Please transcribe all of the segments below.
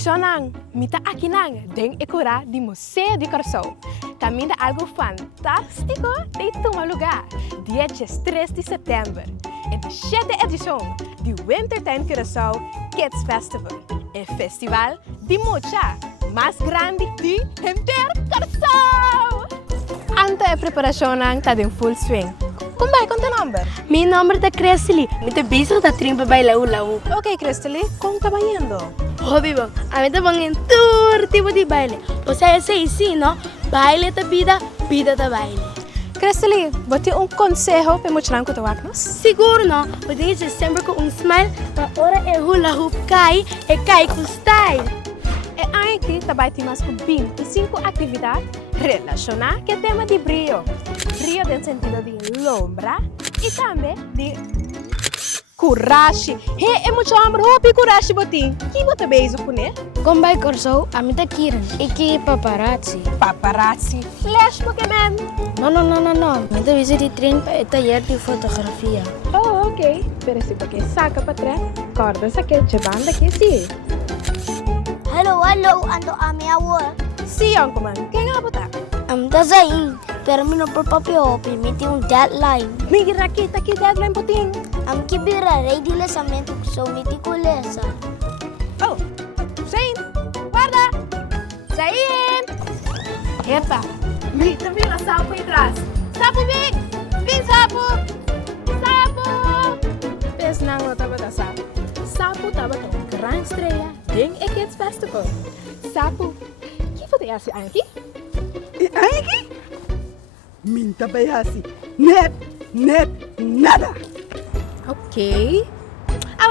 Shonang, mita akinang, deng ekura di Museo de Coração. Caminha algo fantástico de toma lugar, dia 3 de setembro. É a 7ª edição do Wintertime Curaçao Kids Festival, o festival de mucha mais grande de inteiro Curaçao. Ante a preparação está em full swing. Como vai com teu nome? Meu nome é Cressily. Eu estou bezig da trimpa bij lau. Ok, Cressily, como está indo? Hobby bang, a mim tá bang em todo tipo de baile. Você é assim, não? Baile da vida, vida da baile. Cressily, você tem conselho para mostrar com o teu acnos? Seguro não? Eu tenho sempre com smile, mas ora é hula hoop cai, é cai com style. E aqui também temos 25 atividades relacionadas com o tema de brilho. Brilho no sentido de lombra e também de coragem. É muito amor, hopi coragem botin. Que você beijo com ele? Como vai Coração, a mim tá Kiran, e que paparazzi. Paparazzi, flash Pokémon. Não. Eu tô bezig de trein para taller de fotografia. Oh, ok. Pero se você saca para trás, corda essa que é banda que sim. Hello, ando a minha rua. Sim, Uncle Man, quem é a botar? Tá saindo, pero não por papel, permite deadline. Mira kita que deadline botin. Que virarei de lançamento que sou meticulosa. Oh, Zain, guarda! Zain! Epa, mita vila sapo aí atrás. Sapo, vem sapo! Sapo! Pes nang lo taba da sapo. Sapo taba da grande estreia ding a Kids Festival. Sapo, que você acha aqui? Aqui? Minta bayasi. Net, nada. Ok.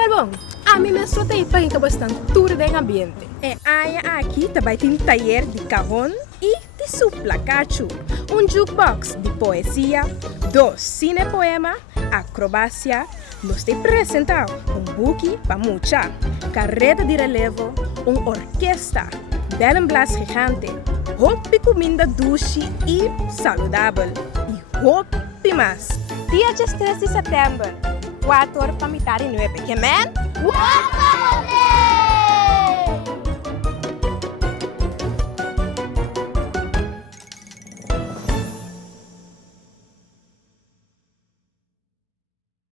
Bom, a mim me soltei para ir bastante tour do ambiente. E aí aqui também tem taller de cajón e de suplacacho, jukebox de poesia, 2 cinepoema, acrobacia, nos te apresentar buque para mucha, carreta de relevo, orquesta, belenblas gigante, hopi comida dulce e saudável e hopi mais. Dia 3 de setembro, 4 para mitad y 9. ¿Qué, man?